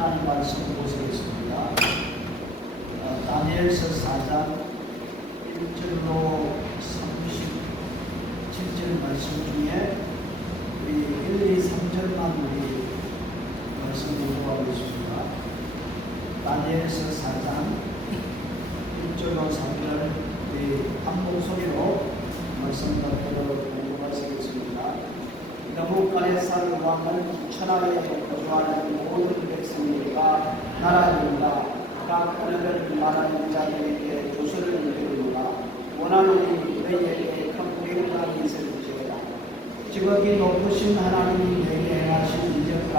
하나님 말씀 보시겠습니다. 다니엘서 4장 1절로 37절 말씀 중에 우리 1, 2, 3절만 우리 말씀 공부하고 있습니다. 다니엘서 4장 1절로 3절 우리 한 목소리로 말씀 받도록 공부하시겠습니다. 느부갓네살 왕은 천하에 거주하는 모든 백성들과 나라들과 각 언어를 말하는 자들에게 조서를 내리노라. 원하노니 너희에게 큰 배움이 있을지어다. 지극히 높으신 하나님이 내게 행하신 이적과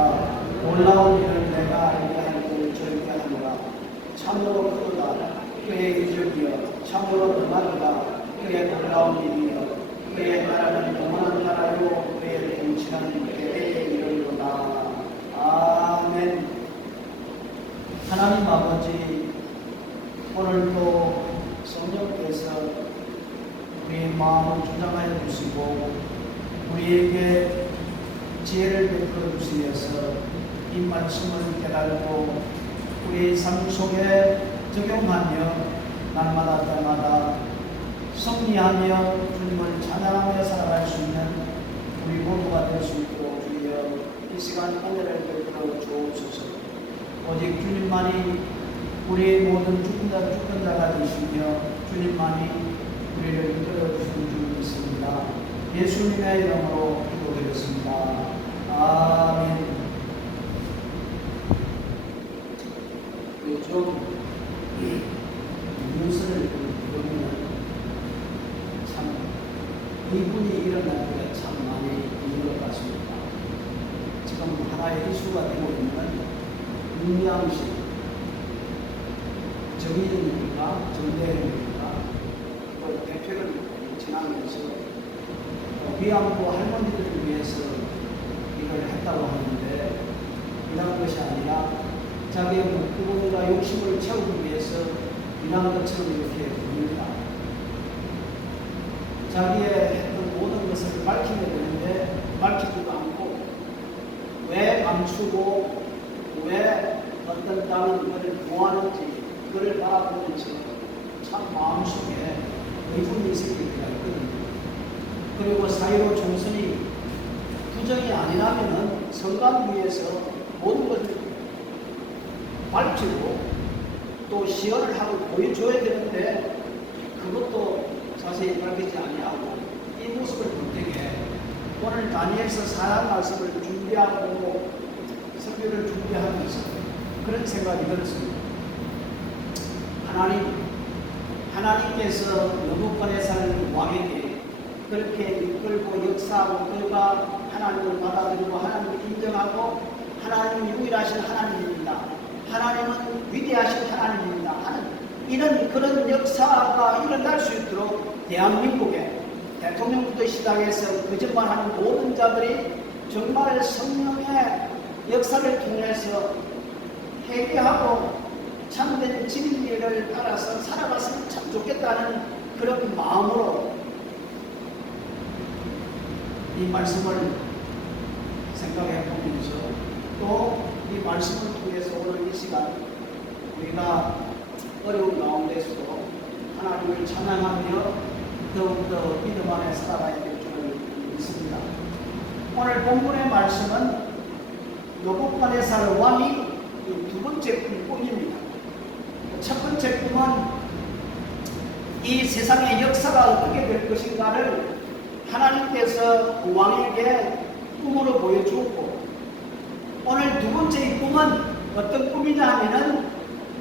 놀라운 일을 내가 알게 하기를 절개하노라. 참으로 크도다 그의 이적이여, 참으로 능하도다 그의 놀라운 일이여. 그의 나라는 영원한 나라요 그의 통치는 대대에 이르리로다. 아멘. 하나님 아버지, 오늘도 성령께서 우리의 마음을 주장하여 주시고 우리에게 지혜를 베풀어 주시면서 이 말씀을 깨달고 우리의 삶 속에 적용하며 날마다 때마다 승리하며 주님을 찬양하며 살아갈 수 있는 우리 모두가 될 수 있도록 주여 이 시간 은혜를 베풀어 주옵소서. 오직 주님만이 우리의 모든 주권자가 되시며 주님만이 우리를 이끌어 주시는 줄 믿습니다. 예수님의 이름으로 기도드렸습니다. 아멘. 좀 뉴스를 보면 참 이분이 일어날 때가 참 많이 있는 것 같습니다. 지금 하나의 이슈가 되고 있는 문양식 정의입니까? 정대입니까? 또 대표를 지나면서 위안부 할머니들을 위해서 이걸 했다고 하는데 이런 것이 아니라 자기의 목구멍과 욕심을 채우기 위해서 이런 것처럼 이렇게 보입니다. 자기의 했던 모든 것을 밝히게 되는데 밝히지도 않고 왜 감추고 왜 어떤 다른 것을 보았는지 그걸 바라보는지 참 마음속에 의문이 생길 때가 있거든요. 그리고 사회로 총선이 부정이 아니라면 선관 위에서 모든 것을 밝히고 또 시연을 하고 보여줘야 되는데 그것도 자세히 밝히지 아니하고 이 모습을 볼 때에 오늘 다니엘서 4장 말씀을 준비하고 설교를 준비하면서 그런 생각이 들었습니다. 하나님께서 느부갓네살 왕에게 그렇게 이끌고 역사하고 그가 하나님을 받아들이고 하나님을 인정하고 하나님은 유일하신 하나님입니다. 하나님은 위대하신 하나님입니다 하는 이런 그런 역사가 일어날 수 있도록 대한민국에 대통령부터 시작해서 거짓말하는 모든 자들이 정말 성령의 역사를 통해서 회개하고 참된 진리를 알아서 살아갔으면 참 좋겠다는 그런 마음으로 이 말씀을 생각해 보면서 또 이 말씀을 통해서 오늘 이 시간 우리가 어려운 가운데서도 하나님을 찬양하며 더욱더 믿음 안에 살아가야 될 줄을 믿습니다. 오늘 본문의 말씀은 느부갓네살 왕이 두 번째 꿈입니다. 첫 번째 꿈은 이 세상의 역사가 어떻게 될 것인가를 하나님께서 왕에게 꿈으로 보여주었고 오늘 두 번째 꿈은 어떤 꿈이냐 하면은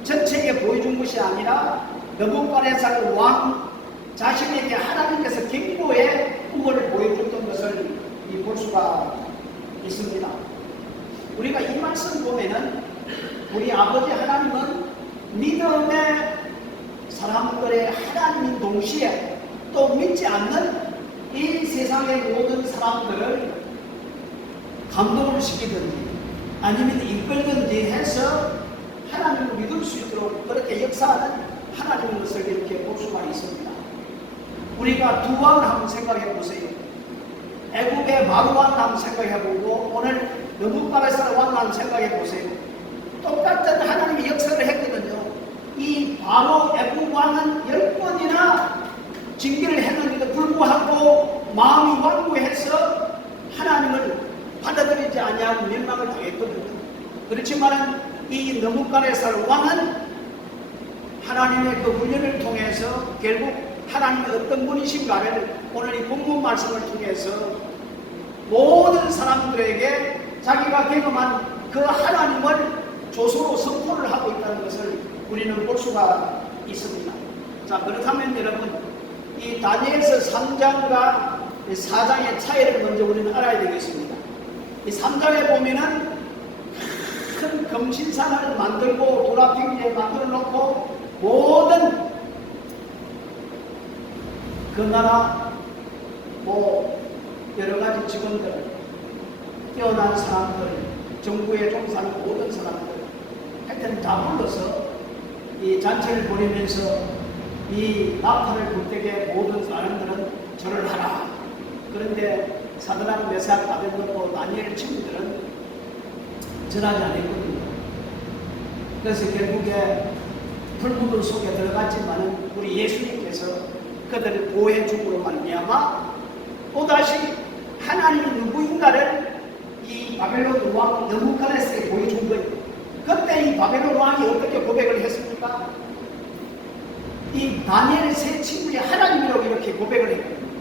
전체에게 보여준 것이 아니라 느부갓네살 왕 자신에게 하나님께서 경고의 꿈을 보여줬던 것을 볼 수가 있습니다. 우리가 이 말씀 보면은 우리 아버지 하나님은 믿음의 사람들의 하나님인 동시에 또 믿지 않는 이 세상의 모든 사람들을 감동을 시키든지 아니면 이끌든지 해서 하나님을 믿을 수 있도록 그렇게 역사하는 하나님의 것을 이렇게 볼 수가 있습니다. 우리가 두 왕을 한번 생각해 보세요. 애국의 마루 왕을 한번 생각해 보고 오늘 느부갓네살 왕을 한번 생각해 보세요. 똑같은 하나님의 역사를 했거든요. 이 바로 애국 왕은 10번이나 징계를 했는데도 불구하고 마음이 완고해서 하나님을 받아들이지 아니하고 멸망을 당했거든요. 그렇지만 이 느부갓네살 왕은 하나님의 그 훈련을 통해서 결국 하나님의 어떤 분이신가를 오늘 이 본문 말씀을 통해서 모든 사람들에게 자기가 경험한 그 하나님을 조소로 선포를 하고 있다는 것을 우리는 볼 수가 있습니다. 자, 그렇다면 여러분, 이 다니엘서 3장과 4장의 차이를 먼저 우리는 알아야 되겠습니다. 이 3장에 보면은 큰 금신상을 만들고 도라핑기에 만들어 놓고 모든 그 나라 여러 가지 직원들, 뛰어난 사람들, 정부에 종사하는 모든 사람들, 하여튼 다 불러서 이 잔치를 벌이면서 이 나팔을 불 때에 모든 사람들은 절을 하라. 그런데 사드락, 메삭, 아벤노고 다니엘 친구들은 절하지 않았거든요. 그래서 결국에 불구분 속에 들어갔지만은 우리 예수님께서 그들을 보호해 주므로 말미암아 또다시 하나님이 누구인가를 이 바벨론 왕 느부갓네살에게 보여준 거예요. 그때 이 바벨론 왕이 어떻게 고백을 했습니까? 이 다니엘 세 친구의 하나님이라고 이렇게 고백을 했거든요.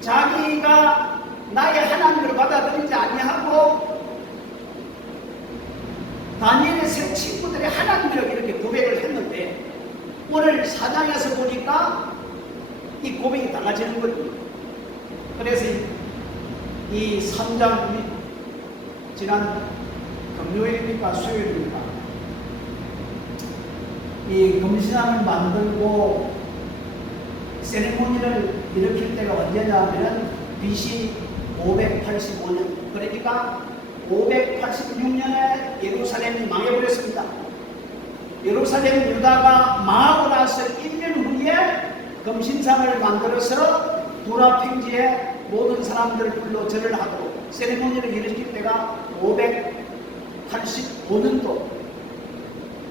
자기가 나의 하나님을 받아들이지 아니하고 다니엘의 세 친구들의 하나님이라고 이렇게 고백을 했는데 오늘 4장에서 보니까 이 고백이 달라지는 거예요. 그래서 이 3장 지난 금요일입니까 수요일입니까 이 금신상을 만들고 세레모니를 일으킬 때가 언제냐면 BC 585년 그러니까 586년에 예루살렘이 망해버렸습니다. 예루살렘 유다가 망하고 나서 1년 후에 금신상을 만들어서 두라핑지에 모든 사람들을 불러 절을 하고 세레모니를 일으킬 때가 585년도.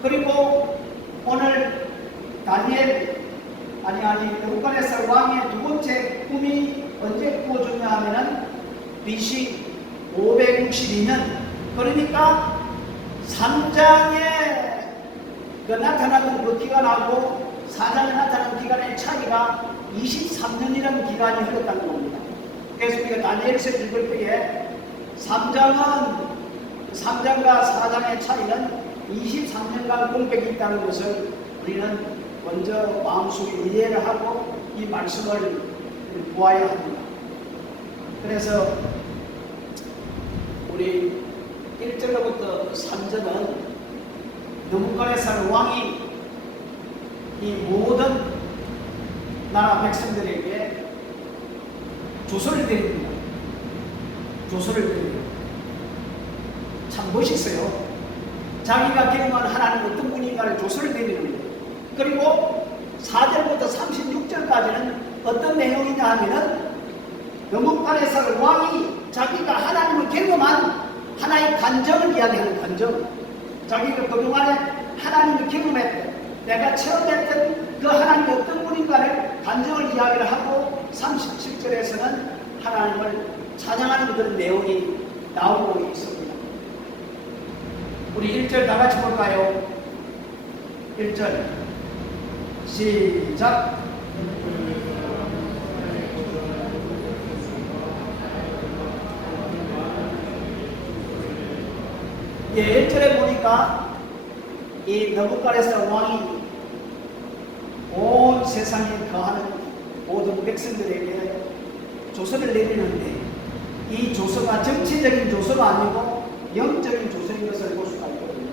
그리고 오늘 다니엘 느부갓네살 왕의 두 번째 꿈이 언제 꾸어졌냐 하면은 BC 562년 그러니까 3장에 나타나는 그 기간하고 4장에 나타나는 기간의 차이가 23년이라는 기간이 흘렀다는 겁니다. 그래서 우리가 다니엘서 읽을 때에 3장과 4장의 차이는 23년간 공백이 있다는 것을 우리는 먼저 마음속에 이해를 하고 이 말씀을 보아야 합니다. 그래서 우리 1절로부터 3절은 느부갓네살 왕이 이 모든 나라 백성들에게 조서를 드립니다. 조서를 드립니다. 참 멋있어요. 자기가 경험한 하나님 어떤 분인가를 조서를 드리는 거예요. 그리고 4절부터 36절까지는 어떤 내용이냐 하면은 느부갓네살 왕이 자기가 하나님을 경험한 하나의 간정을 이야기하는 간정. 자기가 그동안에 하나님을 경험했던 내가 체험했던 그 하나님이 어떤 분인가를 간정을 이야기를 하고 37절에서는 하나님을 찬양하는 그런 내용이 나오고 있습니다. 우리 1절 다 같이 볼까요? 1절 시작. 예, 1절에 보니까 이 느부갓네살 왕이 온 세상에 거하는 모든 백성들에게 조서를 내리는데 이 조서가 정치적인 조서가 아니고 영적인 조서인 것을 볼 수가 있거든요.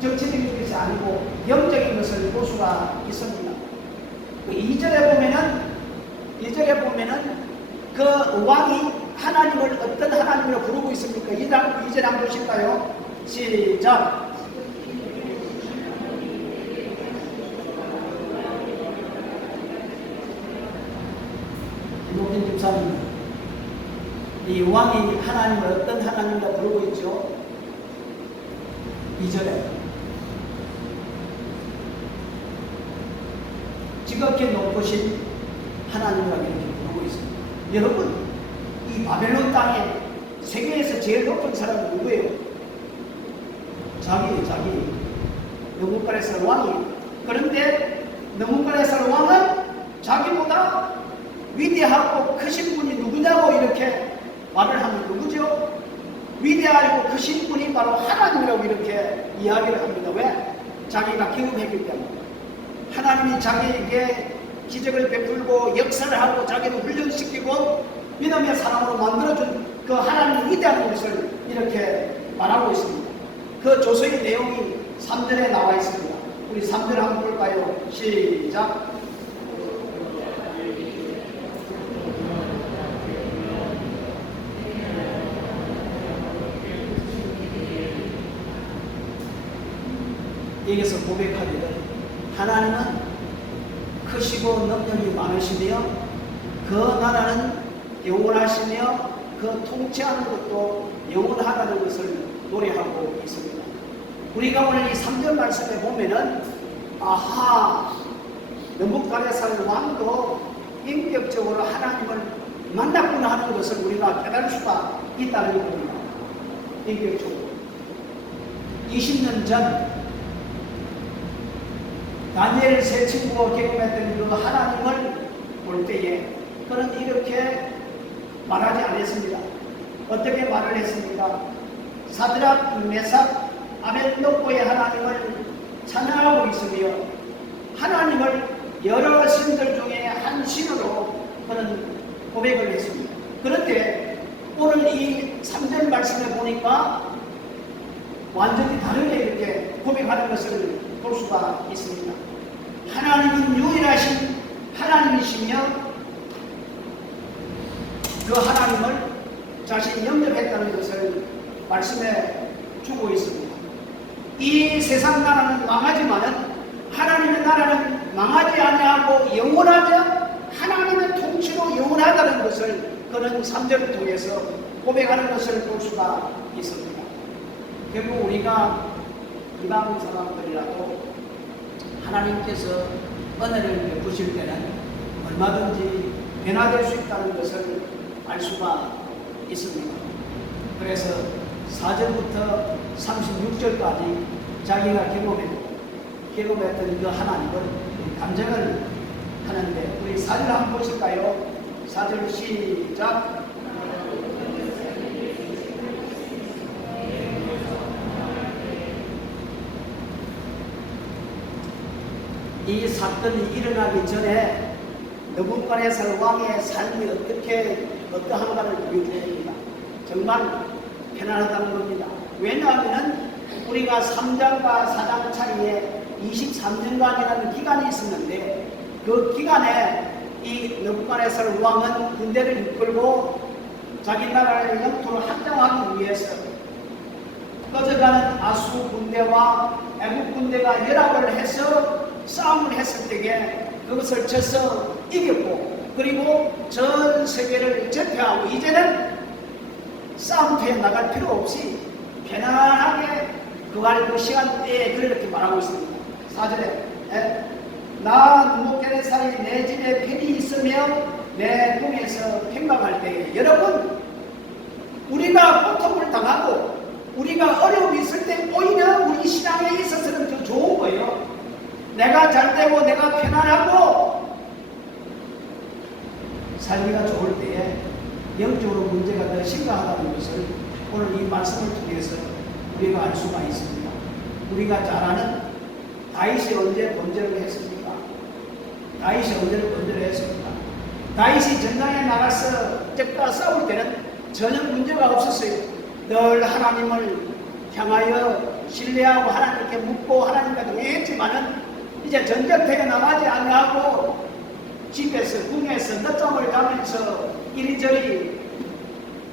정치적인 것이 아니고 영적인 것을 볼 수가 있습니다. 2절에 보면은 그 왕이 하나님을 어떤 하나님으로 부르고 있습니까? 2절 한번 보실까요? 시작. 김옥진 집사님, 이 왕이 하나님을 어떤 하나님으로 부르고 있죠? 2절에 지극히 높으신 하나님이라고 이렇게 부르고 있습니다. 여러분, 이 바벨론 땅에 세계에서 제일 높은 사람은 누구예요? 자기 느부갓네살 왕이. 그런데 느부갓네살 왕은 자기보다 위대하고 크신 분이 누구냐고 이렇게 말을 하면 누구죠? 위대하고 크신 분이 바로 하나님이라고 이렇게 이야기를 합니다. 왜? 자기가 경험했기 때문에. 하나님이 자기에게 기적을 베풀고 역사를 하고 자기를 훈련시키고 믿음의 사람으로 만들어준 그 하나님의 위대한 것을 이렇게 말하고 있습니다. 그 조서의 내용이 3절에 나와 있습니다. 우리 3절 한번 볼까요? 시작. 여기서 고백하기를 하나님은 크시고 능력이 많으시며 그 나라는 영원하시며 그 통치하는 것도 영원하다는 것을 노래하고 있습니다. 우리가 오늘 이 3절 말씀에 보면은 아하, 느부갓네살 왕도 인격적으로 하나님을 만났구나 하는 것을 우리가 깨달을 수가 있다는 겁니다. 인격적으로 20년 전 다니엘 세 친구가 경험했던 그 하나님을 볼 때에 그는 이렇게 말하지 않았습니다. 어떻게 말을 했습니까? 사드락, 메삭, 아벳노고의 하나님을 찬양하고 있으며 하나님을 여러 신들 중에 한 신으로 그는 고백을 했습니다. 그런데 오늘 이 3절 말씀에 보니까 완전히 다르게 이렇게 고백하는 것을 볼 수가 있습니다. 하나님은 유일하신 하나님이시며 그 하나님을 자신이 영접했다는 것을 말씀해 주고 있습니다. 이 세상 나라는 망하지만은 하나님의 나라는 망하지 아니하고 영원하며 하나님의 통치로 영원하다는 것을 그는 3절을 통해서 고백하는 것을 볼 수가 있습니다. 결국 우리가 이방 사람들이라도 하나님께서 은혜를 베푸실 때는 얼마든지 변화될 수 있다는 것을 알 수가 있습니다. 그래서 4절부터 36절까지 자기가 경험했던 그 하나님을 감정을 하는데 우리 4절 한번 보실까요? 4절 시작. 이 사건이 일어나기 전에 느부갓네살 왕의 삶이 어떠한가를 보여줘야 됩니다. 정말 편안하다는 겁니다. 왜냐하면 우리가 3장과 4장 차이에 23년간이라는 기간이 있었는데 그 기간에 이 느부갓네살 왕은 군대를 이끌고 자기 나라의 영토를 확장하기 위해서 꺼져가는 아수 군대와 애국 군대가 연합을 해서 싸움을 했을 때에 그것을 져서 이겼고 그리고 전 세계를 제패하고 이제는 싸움터에 나갈 필요 없이 편안하게 그할 그 시간대에 그렇게 말하고 있습니다. 4절에 나 느부갓네살이 내 집에 편히 있으며 내 궁에서 평강할 때에 여러분 우리가 고통을 당하고 우리가 어려움이 있을 때 오히려 우리 신앙에 있어서는 더 좋은 거예요. 내가 잘되고 내가 편안하고 살기가 좋을 때에 영적으로 문제가 더 심각하다는 것을 오늘 이 말씀을 통해서 우리가 알 수가 있습니다. 우리가 잘 아는 다윗이 언제 범죄를 했습니까? 다윗이 언제 범죄를 했습니까? 다윗이 전장에 나가서 적과 싸울 때는 전혀 문제가 없었어요. 늘 하나님을 향하여 신뢰하고 하나님께 묻고 하나님과 동행했지만은 이제 전쟁터에 나가지 않고 집에서 궁에서 늦잠을 자면서 이리저리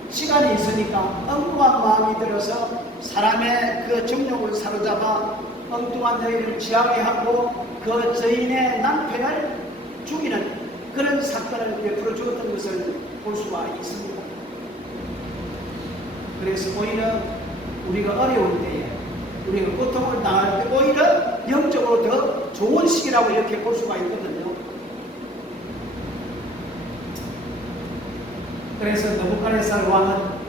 시간이 있으니까 엉뚱한 마음이 들어서 사람의 그 정욕을 사로잡아 엉뚱한 여인을 취하게 하고 그 저인의 남편을 죽이는 그런 사건을 베풀어 주었던 것을 볼 수가 있습니다. 그래서 오히려 우리가 어려울 때에 우리가 고통을 당할 때 오히려 영적으로 더 좋은 시기라고 이렇게 볼 수가 있거든요. 그래서 느부갓네살 왕은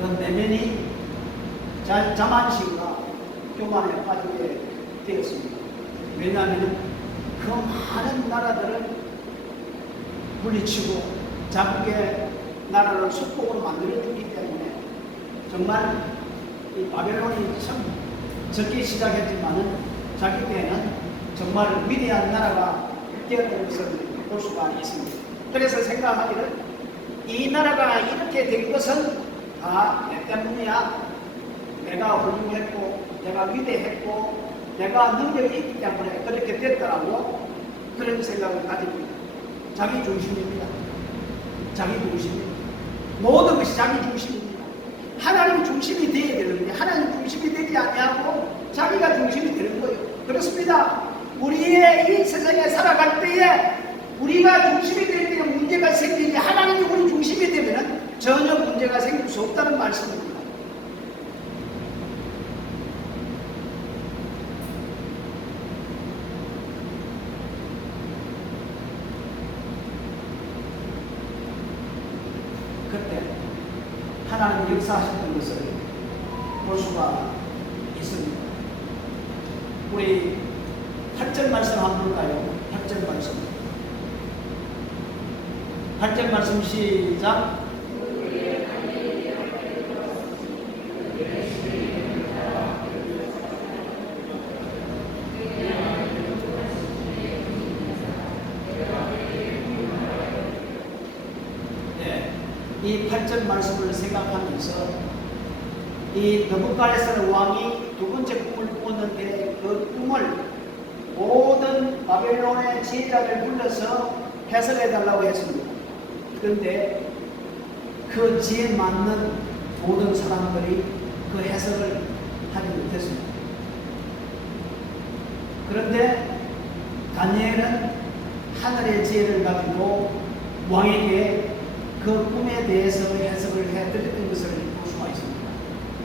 그 내면이 자만심과 교만에 빠지게 되었습니다. 왜냐하면 그 많은 나라들을 물리치고 자국의 나라를 속국으로 만들어주기 때문에 정말 이 바벨론이 참 적게 시작했지만은 자기 때에는 정말 위대한 나라가 되었던 것을 볼 수가 있습니다. 그래서 생각하기를 이 나라가 이렇게 된 것은 다 내 때문이야. 내가 훌륭했고 내가 위대했고 내가 능력이 있기 때문에 그렇게 됐더라고. 그런 생각을 가집니다. 자기 중심입니다. 자기 중심입니다. 모든 것이 자기 중심입니다. 하나님 중심이 되어야 되는데 하나님 중심이 되지 아니하고 자기가 중심이 되는 거예요. 그렇습니다. 우리의 이 세상에 살아갈 때에 우리가 중심이 될 때 문제가 생기지 하나님이 우리 중심이 되면 전혀 문제가 생길 수 없다는 말씀입니다. 그때 하나님이 역사하셨던 것을 볼 수가 있습니다. 우리 8절 말씀 한번 볼까요? 8절 말씀. 8절 말씀 시작. 이 8절 말씀을 생각하면서 이 느부갓네살 왕이 두 번째 꿈을 꾸었는데 그 꿈을 모든 바벨론의 지혜자를 불러서 해석해 달라고 했습니다. 그런데 그 지혜 맞는 모든 사람들이 그 해석을 하지 못했습니다. 그런데 다니엘은 하늘의 지혜를 가지고 왕에게 그 꿈에 대해서 해석을 해드렸던 것을 볼 수가 있습니다.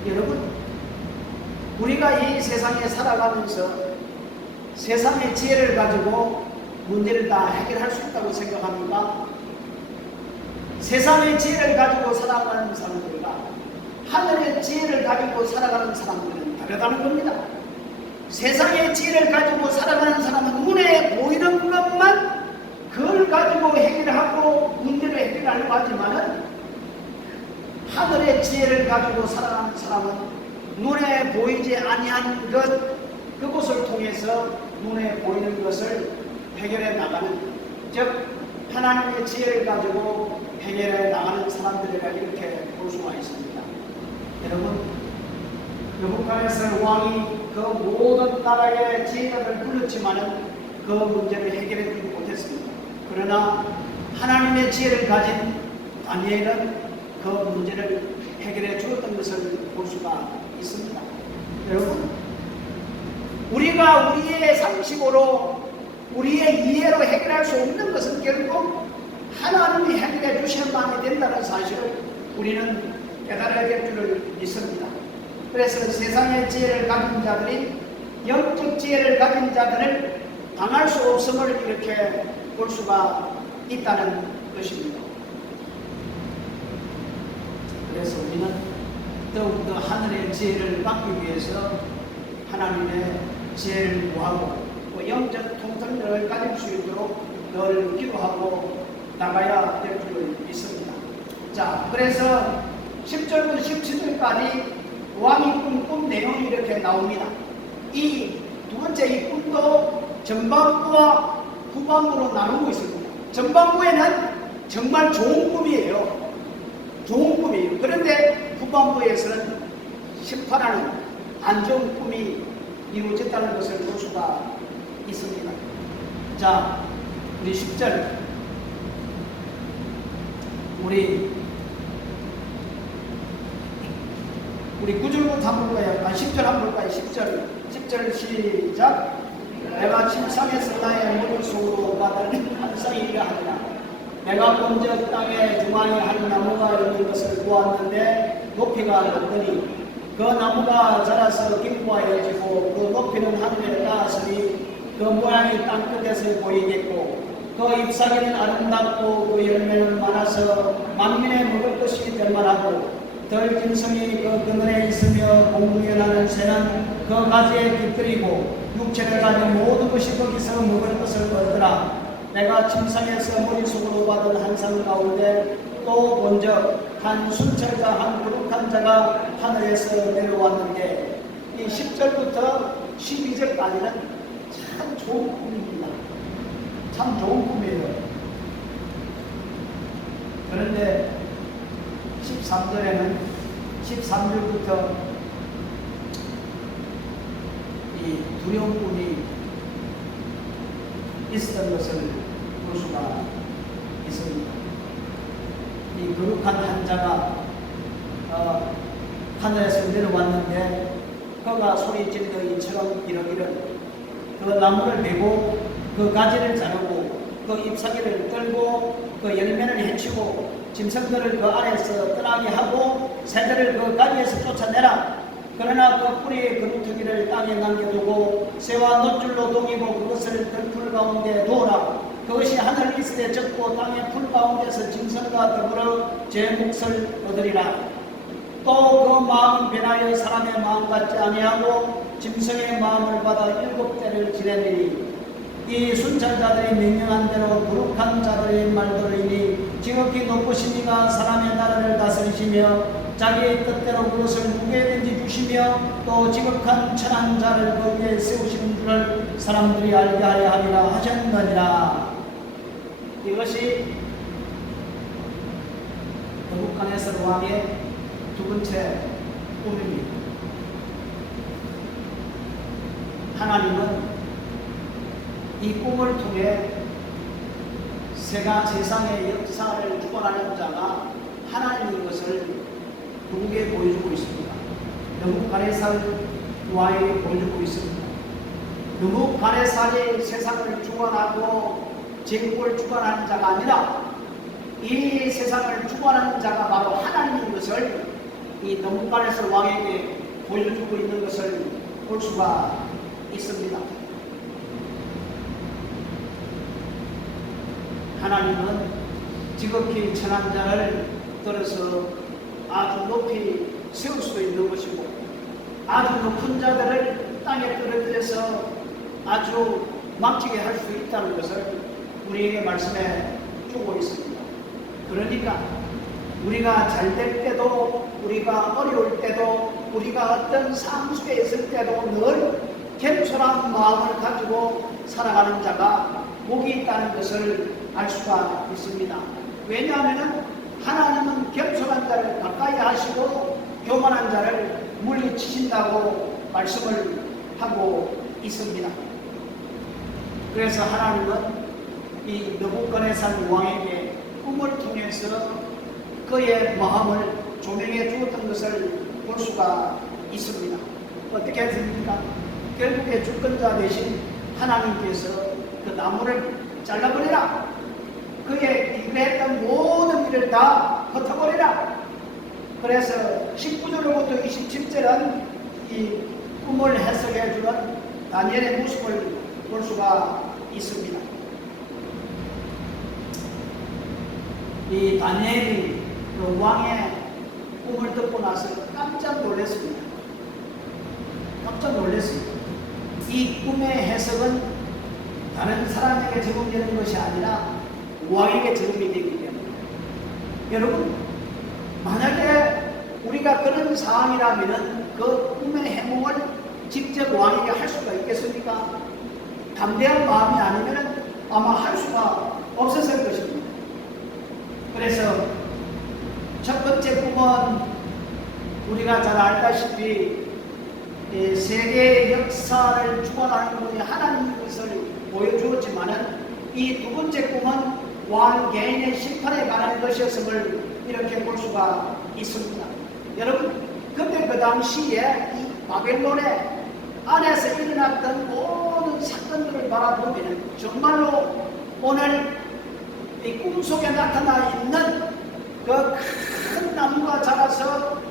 여러분, 우리가 이 세상에 살아가면서 세상의 지혜를 가지고 문제를 다 해결할 수 있다고 생각합니까? 세상의 지혜를 가지고 살아가는 사람들과 하늘의 지혜를 가지고 살아가는 사람들은 다르다는 겁니다. 세상의 지혜를 가지고 살아가는 사람은 눈에 보이는 것만 그걸 가지고 해결하고 문제를 해결하려고 하지만은 하늘의 지혜를 가지고 살아가는 사람은 눈에 보이지 아니한 것, 그것을 통해서 눈에 보이는 것을 해결해 나가는, 즉 하나님의 지혜를 가지고 해결해 나가는 사람들이라 이렇게 볼 수가 있습니다. 여러분, 느부갓네살 왕이 그 모든 나라의 지혜자를 불렀지만은 그 문제를 해결해 주지 못했습니다. 그러나 하나님의 지혜를 가진 다니엘은 그 문제를 해결해 주었던 것을 볼 수가 있습니다. 여러분, 우리가 우리의 상식으로 우리의 이해로 해결할 수 없는 것은 결국 하나님이 해결해 주셔야만 된다는 사실을 우리는 깨달아야 될 줄을 믿습니다. 그래서 세상의 지혜를 가진 자들이 영적 지혜를 가진 자들을 당할 수 없음을 이렇게 볼 수가 있다는 것입니다. 그래서 우리는 더욱더 하늘의 지혜를 받기 위해서 하나님의 지혜를 구하고 또 영적 통찰력을 가질 수 있도록 늘 기도하고 나가야 될 줄을 믿습니다. 자, 그래서 10절부터 17절까지 왕이 꿈 내용이 이렇게 나옵니다. 이 두 번째 이 꿈도 전반부와 후반부로 나누고 있습니다. 전반부에는 정말 좋은 꿈이에요. 좋은 꿈이에요. 그런데 후반부에서는 심판하는 안 좋은 꿈이 이루어졌다는 것을 볼 수가 있습니다. 자, 우리 10절 우리 9절부터 한번 볼까요? 10절 한번 볼까요? 10절 시작. 내가 침상에서 나의 머릿속으로 받은 환상이 이러하니라. 내가 먼저 땅에 중앙에 한 나무가 있는 것을 보았는데 높이가 같더니 그 나무가 자라서 길고하여지고 그 높이는 하늘에 닿았으니 그 모양이 땅끝에서 보이겠고 그 잎사귀는 아름답고 그 열매는 많아서 만민의 먹을 것이 될 만하고 덜짐승이 그 그늘에 있으며 공중에 새는 그 가지에 깃들이고 육체를 가진 모든 것이 거기서 먹을 것을 얻더라. 내가 침상에서 머릿속으로 받은 환상 가운데 또 본적 한 순찰자 한 거룩한 자가 하늘에서 내려왔는데 이 10절부터 12절까지는 참 좋은 꿈입니다. 참 좋은 꿈이에요. 그런데 13절에는 13절부터 이 두려운 꿈이 있었던 것을 볼 수가 있습니다. 이 거룩한 한 자가 하늘에서 내려왔는데 그가 소리 질러 이처럼 이러기를 그 나무를 베고 그 가지를 자르고 그 잎사귀를 떨고 그 열매를 해치고 짐승들을 그 안에서 떠나게 하고 새들을 그 가지에서 쫓아내라. 그러나 그 뿌리의 그루터기를 땅에 남겨두고 새와 놋줄로 동이고 그것을 들풀 가운데 두어라. 그것이 하늘 이슬에 젖고 땅의 풀 가운데서 짐승과 더불어 제 몫을 얻으리라. 또 그 마음은 변하여 사람의 마음 같지 아니하고 짐승의 마음을 받아 7대를 지내리니 이 순찰자들이 명령한 대로 거룩한 자들의 말들이니 지극히 높으신 이가 사람의 나라를 다스리시며 자기의 뜻대로 그것을 누구에든지 주시며 또 지극한 천한 자를 그 위에 세우시는 줄을 사람들이 알게 하려 하리라 하셨느니라. 이것이 느부갓네살 왕의 두 번째 꿈입니다. 하나님은 이 꿈을 통해 세상의 역사를 주관하는 자가 하나님인 것을 누구에게 보여주고 있습니다. 느부갓네살 왕에게 보여주고 있습니다. 느부갓네살이 세상을 주관하고 제국을 주관하는 자가 아니라 이 세상을 주관하는 자가 바로 하나님인 것을 이 느부갓네살 왕에게 보여주고 있는 것을 볼 수가 있습니다. 하나님은 지극히 천한 자를 들어서 아주 높이 세울 수 있는 것이고 아주 높은 자들을 땅에 떨어뜨려서 아주 망치게 할 수 있다는 것을 우리에게 말씀해 주고 있습니다. 그러니까 우리가 잘 될 때도 우리가 어려울 때도 우리가 어떤 상황 속에 있을 때도 늘 겸손한 마음을 가지고 살아가는 자가 복이 있다는 것을 알 수가 있습니다. 왜냐하면 하나님은 겸손한 자를 가까이 하시고 교만한 자를 물리치신다고 말씀을 하고 있습니다. 그래서 하나님은 이 느부갓네살 왕에게 꿈을 통해서 그의 마음을 조명해 주었던 것을 볼 수가 있습니다. 어떻게 했습니까? 결국에 주권자 대신 하나님께서 그 나무를 잘라버리라. 그의 이해했던 모든 일을 다 흩어버리라. 그래서 19절부터 27절은 이 꿈을 해석해 주는 다니엘의 모습을 볼 수가 있습니다. 이 다니엘이 그 왕의 꿈을 듣고 나서 깜짝 놀랐습니다. 깜짝 놀랐습니다. 이 꿈의 해석은 다른 사람에게 적용되는 것이 아니라 왕에게 적용이 되기 때문에 여러분, 만약에 우리가 그런 상황이라면 그 꿈의 해몽을 직접 왕에게 할 수가 있겠습니까? 담대한 마음이 아니면 아마 할 수가 없었을 것입니다. 그래서 첫 번째 꿈은 우리가 잘 알다시피 세계의 역사를 주관하는 분이 하나님인 것을 보여주었지만은 이 두 번째 꿈은 왕 개인의 심판에 관한 것이었음을 이렇게 볼 수가 있습니다. 여러분, 그때 그 당시에 이 바벨론의 안에서 일어났던 모든 사건들을 바라보면 정말로 오늘 이 꿈속에 나타나 있는 그 큰 나무가 자라서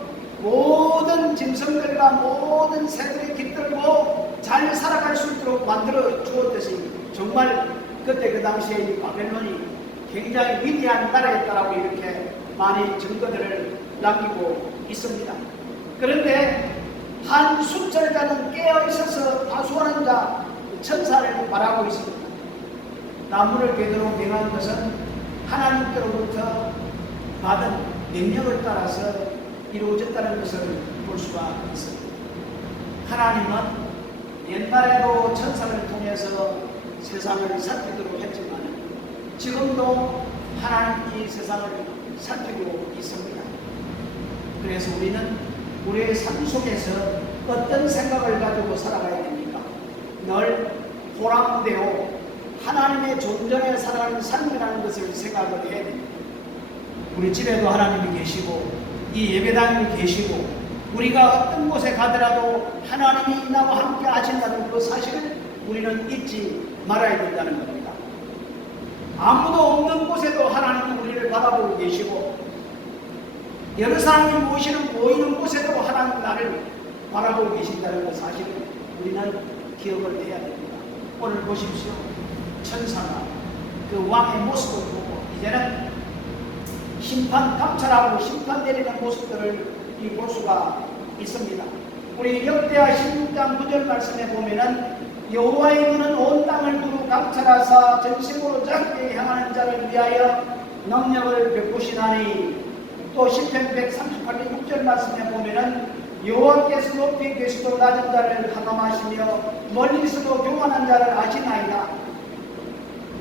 모든 짐승들과 모든 새들이 깃들고 잘 살아갈 수 있도록 만들어 주었듯이 정말 그때 그 당시에 이 바벨론이 굉장히 위대한 나라였다라고 이렇게 많이 증거들을 남기고 있습니다. 그런데 한 숫절자는 깨어 있어서 다수하는 자 천사를 말하고 있습니다. 나무를 궤도로 명한 것은 하나님께로부터 받은 명령을 따라서 이루어졌다는 것을 볼 수가 있습니다. 하나님은 옛날에도 천사를 통해서 세상을 살피도록 했지만 지금도 하나님이 세상을 살피고 있습니다. 그래서 우리는 우리의 삶 속에서 어떤 생각을 가지고 살아가야 됩니까? 늘 보람되어 하나님의 존전에 살아가는 삶이라는 것을 생각을 해야 됩니다. 우리 집에도 하나님이 계시고 이 예배당이 계시고 우리가 어떤 곳에 가더라도 하나님이 나와 함께 하신다는 그 사실을 우리는 잊지 말아야 된다는 겁니다. 아무도 없는 곳에도 하나님은 우리를 바라보고 계시고 여러 사람이 모이는 곳에도 하나님 나를 바라보고 계신다는 그 사실을 우리는 기억을 해야 됩니다. 오늘 보십시오. 천사가 그 왕의 모습을 보고 이제는 심판 감찰하고 심판 내리는 모습들을 볼 수가 있습니다. 우리 역대하 16장 9절 말씀에 보면은 여호와의 눈은 온 땅을 두루 감찰하사 전심으로 자기에게 향하는 자를 위하여 능력을 베푸시나니 또 시편 138편 6절 말씀에 보면은 여호와께서 높이 계시도 낮은 자를 하감하시며 멀리서도 교만한 자를 아시나이다.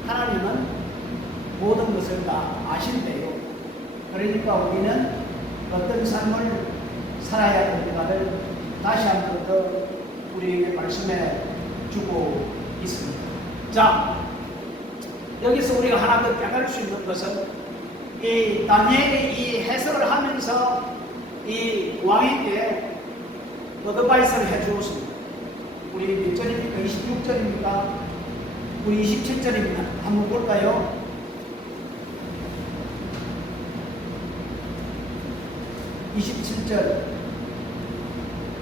하나님은 모든 것을 다 아신대요. 그러니까 우리는 어떤 삶을 살아야 되는가를 다시 한 번 더 우리에게 말씀해 주고 있습니다. 자, 여기서 우리가 하나 더 깨달을 수 있는 것은 이 다니엘이 이 해석을 하면서 이 왕에게 어드바이스를 해 주었습니다. 우리 몇 절입니까? 26절입니까? 우리 27절입니다. 한번 볼까요? 27절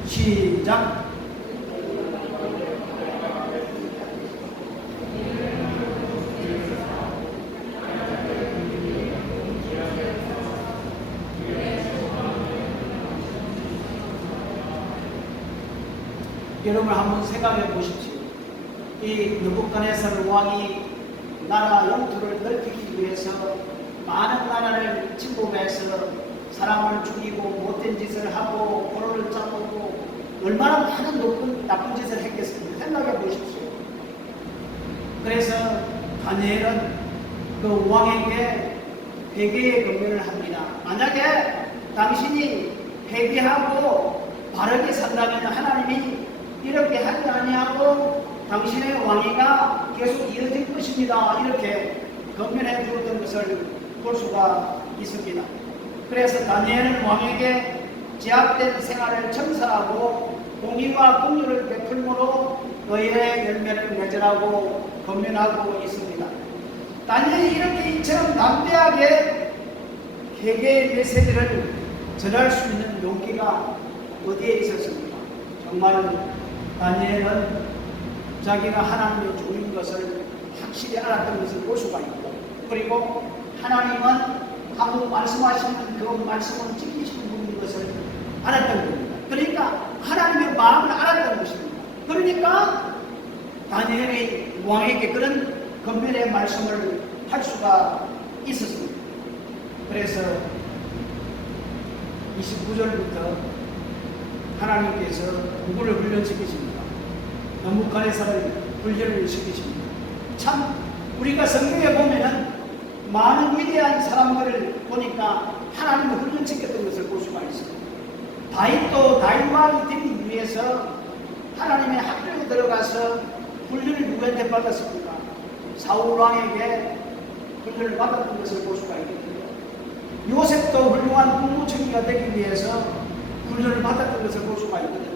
시작. 여러분 한번 생각해 보십시오. 이 느부갓네살 왕이 나라 영토를 넓히기 위해서 많은 나라를 침범해서 사람을 죽이고 못된 짓을 하고 포로를 잡고 얼마나 많은 나쁜 짓을 했겠습니까? 생각해 보십시오. 그래서 다니엘은 그 왕에게 회개의 권면을 합니다. 만약에 당신이 회개하고 바르게 산다면 하나님이 이렇게 하지 아니하고 당신의 왕위가 계속 이어질 것입니다. 이렇게 권면해 주었던 것을 볼 수가 있습니다. 그래서 다니엘은 왕에게 제약된 생활을 청산하고 공의와 긍휼을 베풀므로 의의 열매를 맺으라고 권면하고 있습니다. 다니엘이 이렇게 이처럼 담대하게 회개의 메시지를 전할 수 있는 용기가 어디에 있었습니까? 정말 다니엘은 자기가 하나님의 종인 것을 확실히 알았던 것을 볼 수가 있고, 그리고 하나님은 한번 말씀하시는 그 말씀을 지키시는 분인 것을 알았던 겁니다. 그러니까 하나님의 마음을 알았던 것입니다. 그러니까 다니엘이 왕에게 그런 권면의 말씀을 할 수가 있었습니다. 그래서 29절부터 하나님께서 누구를 훈련시키십니까? 느부갓네살을 훈련을 시키십니다. 참 우리가 성경에 보면은 많은 위대한 사람들을 보니까 하나님을 훈련시켰던 것을 볼 수가 있습니다. 다윗도 다윗 왕이 되기 위해서 하나님의 학교에 들어가서 훈련을 누구한테 받았습니까? 사울 왕에게 훈련을 받았던 것을 볼 수가 있거든요. 요셉도 훌륭한 국무총리가 되기 위해서 훈련을 받았던 것을 볼 수가 있거든요.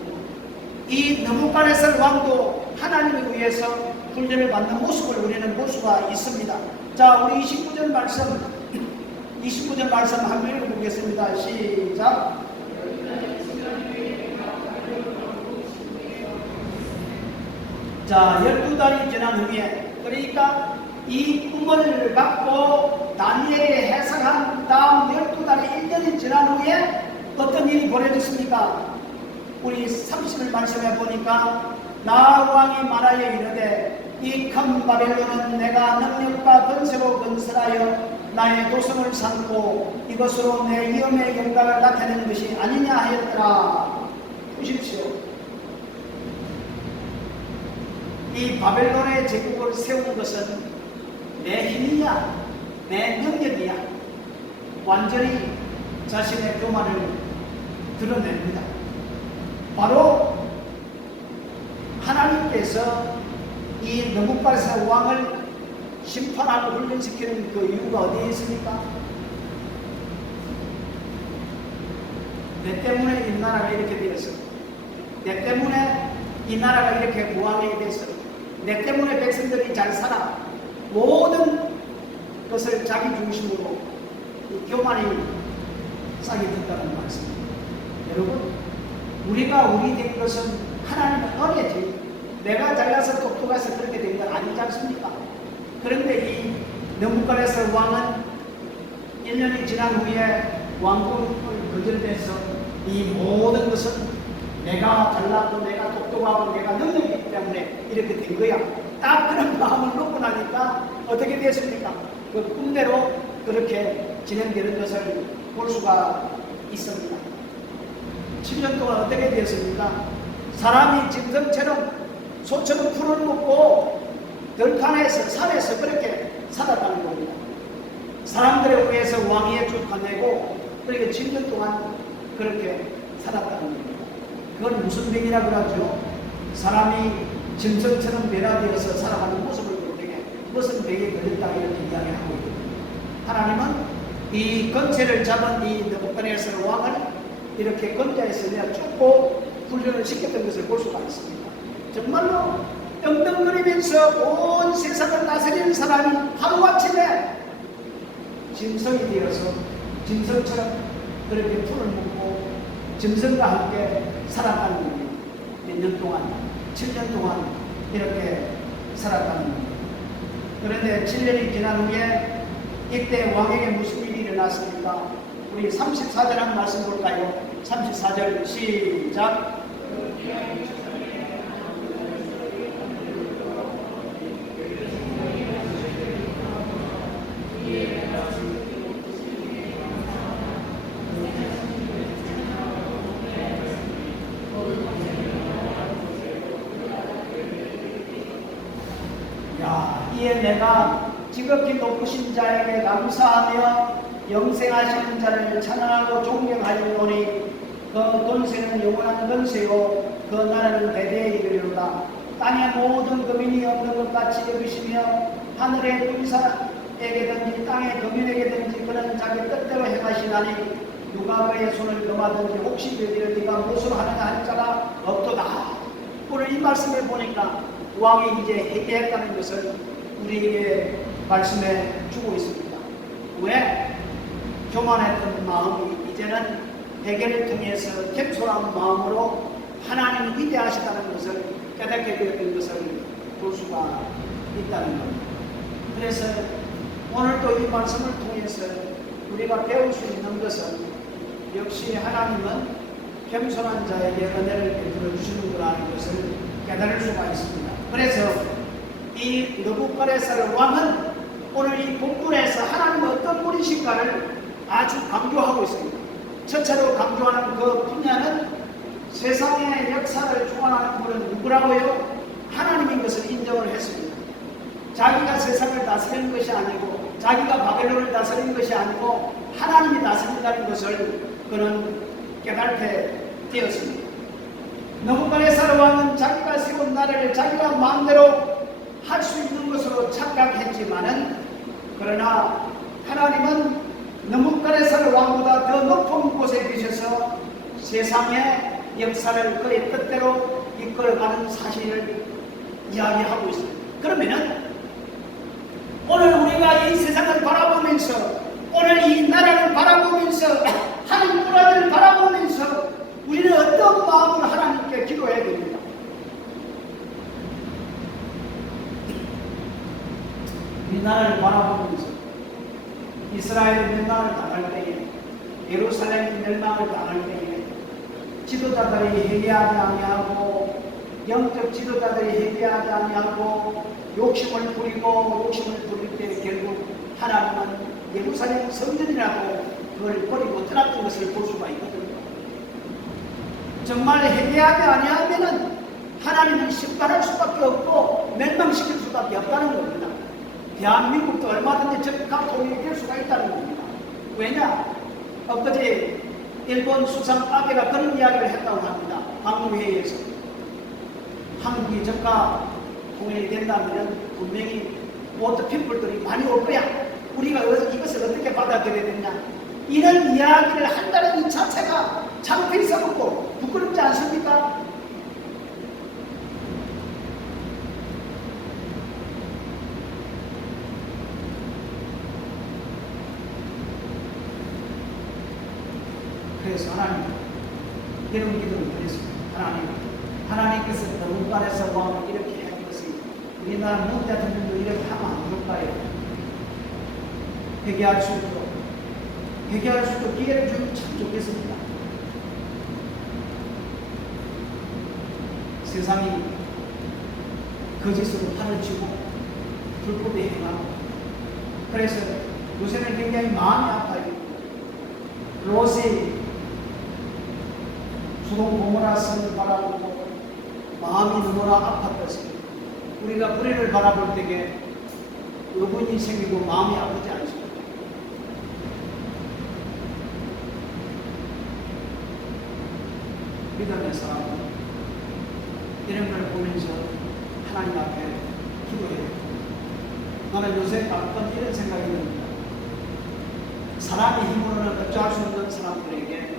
이 느부갓네살 왕도 하나님을 위해서 훈련을 받는 모습을 우리는 볼 수가 있습니다. 자, 우리 29절 말씀 한번 읽어보겠습니다. 시작. 자, 12달이 지난 후에, 그러니까 이 꿈을 갖고 다니엘이 해석한 다음 12달이 1년이 지난 후에 어떤 일이 벌어졌습니까? 우리 30을 말씀해 보니까 나 왕이 말하여 이르되 이 큰 바벨론은 내가 능력과 권세로 건설하여 나의 도성을 삼고 이것으로 내 위엄의 영광을 나타내는 것이 아니냐 하였더라. 보십시오. 이 바벨론의 제국을 세운 것은 내 힘이냐 내 능력이냐 완전히 자신의 교만을 드러냅니다. 바로 하나님께서 이 느부갓네살 왕을 심판하고 훈련시키는 그 이유가 어디에 있습니까? 내 때문에 이 나라가 이렇게 되었어. 내 때문에 이 나라가 이렇게 무왕하게 됐어. 내 때문에 백성들이 잘 살아. 모든 것을 자기 중심으로 이 교만이 싹이 든다는 말씀입니다. 여러분, 우리가 우리 된 것은 하나님의 은혜지 내가 잘나서 똑똑해서 그렇게 된 건 아니지 않습니까? 그런데 이 느부갓네살 왕은 1년이 지난 후에 왕국을 거절돼서 이 모든 것은 내가 잘나고 내가 똑똑하고 내가 능력이 있기 때문에 이렇게 된 거야. 딱 그런 마음을 놓고 나니까 어떻게 됐습니까? 그 꿈대로 그렇게 진행되는 것을 볼 수가 있습니다. 7년 동안 어떻게 되었습니까? 사람이 짐승처럼 소처럼 풀을 먹고 들판에서 산에서 그렇게 살았다는 겁니다. 사람들에 의해서 왕위에 쫓아내고 그렇게 7년 동안 그렇게 살았다는 겁니다. 그건 무슨 병이라고 하죠? 사람이 짐승처럼 변화되어서 살아가는 모습을 볼 때 무슨 병에 걸렸다 이렇게 이야기하고 있습니다. 하나님은 이 건체를 잡은 이 느부갓네살 왕을 이렇게 건자에서 내가 쫓고 훈련을 시켰던 것을 볼 수가 있습니다. 정말로 떵떵거리면서 온 세상을 다스리는 사람이 하루아침에 짐승이 되어서 짐승처럼 그렇게 풀을 먹고 짐승과 함께 살아가는 겁니다. 몇 년 동안, 7년 동안 이렇게 살아가는 겁니다. 그런데 7년이 지난 후에 이때 왕에게 무슨 일이 일어났습니까? 우리 34절 한 말씀 볼까요? 34절 시작. 이에 내가 지극히 높으신 자에게 감사하며 영생하시는 자를 찬양하고 존경하리오니 그 권세는 영원한 권세요 그 나라는 대대에 이르리로다. 땅의 모든 거민이 없는 것 같이 여기시며 하늘의 군사에게든지 땅의 거민에게든지 그는 자기 뜻대로 행하시나니 누가 그의 손을 금하든지 혹시 그들을 네가 무엇을 하느냐 할 자가 없도다. 오늘 이 말씀을 보니까 왕이 이제 회개했다는 것을 우리에게 말씀해 주고 있습니다. 왜? 교만했던 마음이 이제는 회개를 통해서 겸손한 마음으로 하나님이 위대하시다는 것을 깨닫게 되었던 것을 볼 수가 있다는 겁니다. 그래서 오늘도 이 말씀을 통해서 우리가 배울 수 있는 것은 역시 하나님은 겸손한 자에게 은혜를 베풀어 주시는구나 것을 깨달을 수가 있습니다. 그래서 이 느부갓네살 왕은 오늘 이 본문에서 하나님은 어떤 분이신가를 아주 강조하고 있습니다. 첫째로 강조하는 그 분야는 세상의 역사를 주관하는 분은 누구라고요? 하나님인 것을 인정을 했습니다. 자기가 세상을 다스리는 것이 아니고 자기가 바벨론을 다스리는 것이 아니고 하나님이 다스린다는 것을 그는 깨닫게 되었습니다. 느부갓네살 왕은 자기가 세운 나라를 자기가 마음대로 할 수 있는 것으로 착각했지만은 그러나 하나님은 느부갓네살 왕보다 더 높은 곳에 계셔서 세상의 역사를 그의 뜻대로 이끌어가는 사실을 이야기하고 있습니다. 그러면은 오늘 우리가 이 세상을 바라보면서 오늘 이 나라를 바라보면서 하나님 나라를 바라보면서 우리는 어떤 마음으로 하나님께 기도해야 됩니다. 우리나라를 바라보면서 이스라엘 멸망을 당할 때에, 예루살렘 멸망을 당할 때에 지도자들이 회개하지 아니하고, 영적 지도자들이 회개하지 아니하고 욕심을 부릴 때 결국 하나님은 예루살렘 성전이라도 그걸 버리고 떠났던 것을 볼 수가 있거든요. 정말 회개하지 아니하면은 하나님은 심판할 수밖에 없고 멸망시킬 수밖에 없다는 겁니다. 대한민국도 얼마든지 적극 통일될 수가 있다는 겁니다. 왜냐? 엊그제 일본 수상 아베가 그런 이야기를 했다고 합니다. 방문회의에서. 한국이 적극 통일이 된다면 분명히 워터피플들이 많이 올 거야. 우리가 이것을 어떻게 받아들여야 되냐. 이런 이야기를 한다는 이 자체가 창피스럽고 부끄럽지 않습니까? 그래서 하나님 이런 기도를 드렸습니다. 하나님께서 너무간에서 왕을 이렇게 한 것이 우리나라 문 대통령도 이렇게 하면 안 될까요? 회개할 수 있도록 기회를 주면 참 좋겠습니다. 세상이 거짓으로 판을 치고 불법에 행하고, 그래서 요새는 굉장히 마음이 아파요. 롯이 수동 고모라스를 바라보고 마음이 너무나 아팠듯이 우리가 불의를 바라볼 때에 의문이 생기고 마음이 아프지 않습니까? 믿음의 사람은 이런 걸 보면서 하나님 앞에 기도해요. 나는 요새 가끔 이런 생각이 듭니다. 사람의 힘으로는 어찌할 수 없는 사람들에게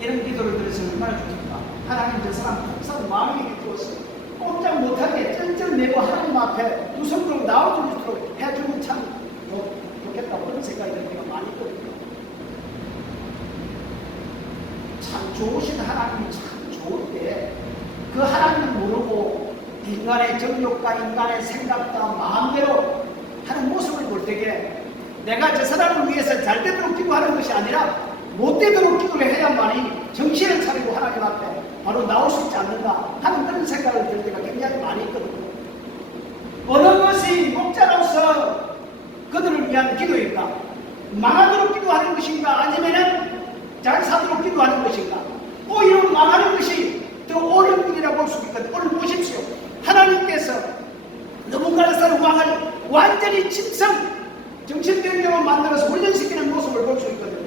이런 기도를 드려서 얼마나 좋겠다. 하나님 저 사람 항상 마음에 주었어. 꼼짝 못하게 쩔쩔 매고 하나님 앞에 두 손으로 나올 수 있도록 해주면 참 좋겠다. 그런 생각이 들 때가 많이 있거든요. 참 좋으신 하나님이 참 좋은데 그 하나님을 모르고 인간의 정욕과 인간의 생각과 마음대로 하는 모습을 볼 때에 내가 저 사람을 위해서 잘 되도록 기도하는 것이 아니라 못 되도록 기도를 해야만이 정신을 차리고 하나님 앞에 바로 나올 수 있지 않는가 하는 그런 생각을 들 때가 굉장히 많이 있거든요. 어느 것이 목자로서 그들을 위한 기도일까? 망하도록 기도하는 것인가? 아니면은 잘 사도록 기도하는 것인가? 오히려 망하는 것이 더 옳은 일이라고 볼 수 있거든요. 오늘 보십시오. 하나님께서 느부갓네살 왕을 완전히 정신병력을 만들어서 훈련시키는 모습을 볼 수 있거든요.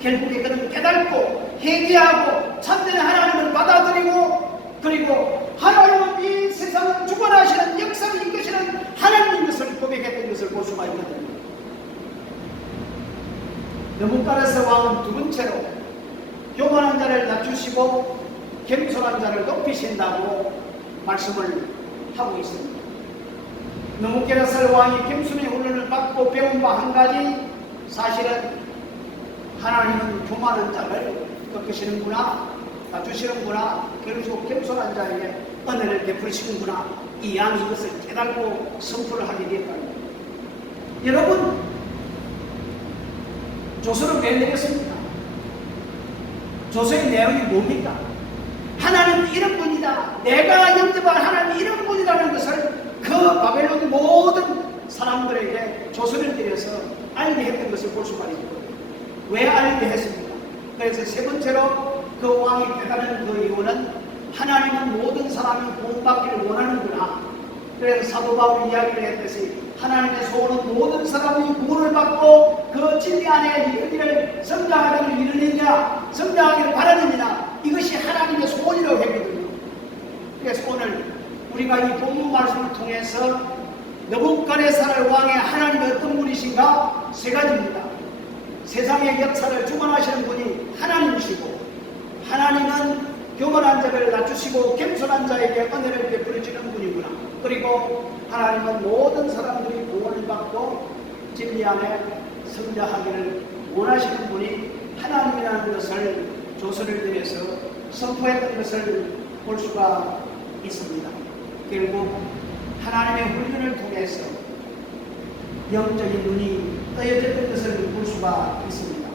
결국에 그는 깨닫고 회개하고 참된 하나님을 받아들이고, 그리고 하나님은 이 세상을 주관하시는 역사를 이끄시는 하나님인 것을 고백했던 것을 볼 수가 있거든요. 느부갓네살 왕은 두 번째로 교만한 자를 낮추시고 겸손한 자를 높이신다고 말씀을 하고 있습니다. 느부갓네살 왕이 겸손의 훈련을 받고 배운 바 한 가지, 사실은 하나님은 교만한 자를 꺾으시는구나, 낮추시는구나, 그리고 겸손한 자에게 은혜를 베푸시는구나, 이 양이 이것을 깨닫고 선포를 하게 되었다는 겁니다. 여러분, 조서를 왜 내렸습니까? 조서의 내용이 뭡니까? 하나님 이런 분이다, 내가 영접한 하나님 이런 분이라는 것을 그 바벨론 모든 사람들에게 조서를 드려서 알게 했던 것을 볼 수가 있거든요. 왜 알게 했습니까? 그래서 세 번째로 그 왕이 깨달은 그 이유는 하나님은 모든 사람이 구원받기를 원하는구나. 그래서 사도 바울이 이야기를 했듯이 하나님의 소원은 모든 사람이 구원을 받고 그 진리 안에 이르기를 성장하기를 이르느냐, 성장하기를 바라느냐, 이것이 하나님의 소원이라고 했거든요. 그래서 오늘 우리가 이 본문 말씀을 통해서 느부갓네살 왕의 하나님이 어떤 분이신가? 세 가지입니다. 세상의 역사를 주관하시는 분이 하나님이시고, 하나님은 교만한 자를 낮추시고 겸손한 자에게 은혜를 베풀어주는 분이구나. 그리고 하나님은 모든 사람들이 구원을 받고 진리 안에 성장하기를 원하시는 분이 하나님이라는 것을 조서를 드려서 선포했던 것을 볼 수가 있습니다. 결국 하나님의 훈련을 통해서 영적인 눈이 떠여졌던 것을 볼 수가 있습니다.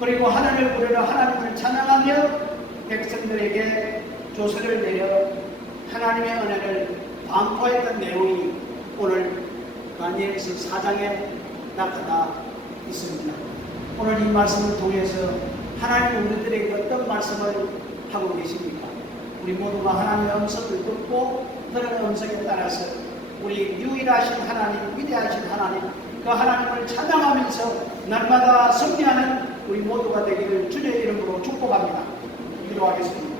그리고 하나님을 부르러 하나님을 찬양하며 백성들에게 조서를 내려 하나님의 은혜를 반포했던 내용이 오늘 다니엘서 4장에 나타나 있습니다. 오늘 이 말씀을 통해서 하나님이 우리들에게 어떤 말씀을 하고 계십니까? 우리 모두가 하나님의 음성을 듣고 들은 음성에 따라서 우리 유일하신 하나님, 위대하신 하나님, 그 하나님을 찬양하면서 날마다 승리하는 우리 모두가 되기를 주의 이름으로 축복합니다. 기도하겠습니다.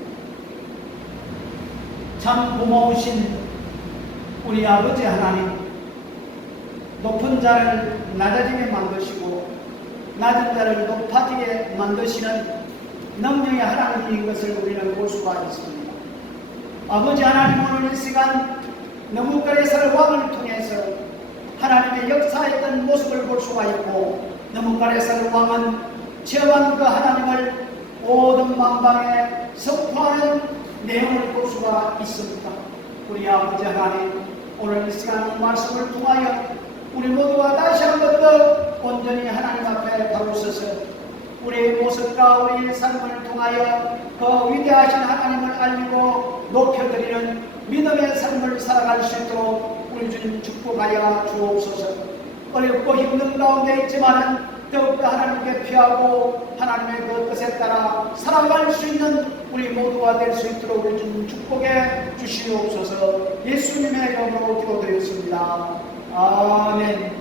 참 고마우신 우리 아버지 하나님, 높은 자를 낮아지게 만드시고 낮은 자를 높아지게 만드시는 능력의 하나님인 것을 우리는 볼 수가 있습니다. 아버지 하나님, 오늘 이 시간 너뭇가레살 왕을 통해서 하나님의 역사했던 모습을 볼 수가 있고, 너뭇가레살 왕은 체험한 그 하나님을 모든 만방에 선포하는 내용을 볼 수가 있습니다. 우리 아버지 하나님, 오늘 이 시간 이 말씀을 통하여 우리 모두가 다시 한 번 더 온전히 하나님 앞에 가로서서 우리의 모습과 우리의 삶을 통하여 그 위대하신 하나님을 알리고 높여드리는 믿음의 삶을 살아갈 수 있도록 우리 주님 축복하여 주옵소서. 어렵고 힘든 가운데 있지만은 더욱더 하나님께 피하고 하나님의 그 뜻에 따라 살아갈 수 있는 우리 모두가 될 수 있도록 우리 주님 축복해 주시옵소서. 예수님의 이름으로 기도드렸습니다. 아멘.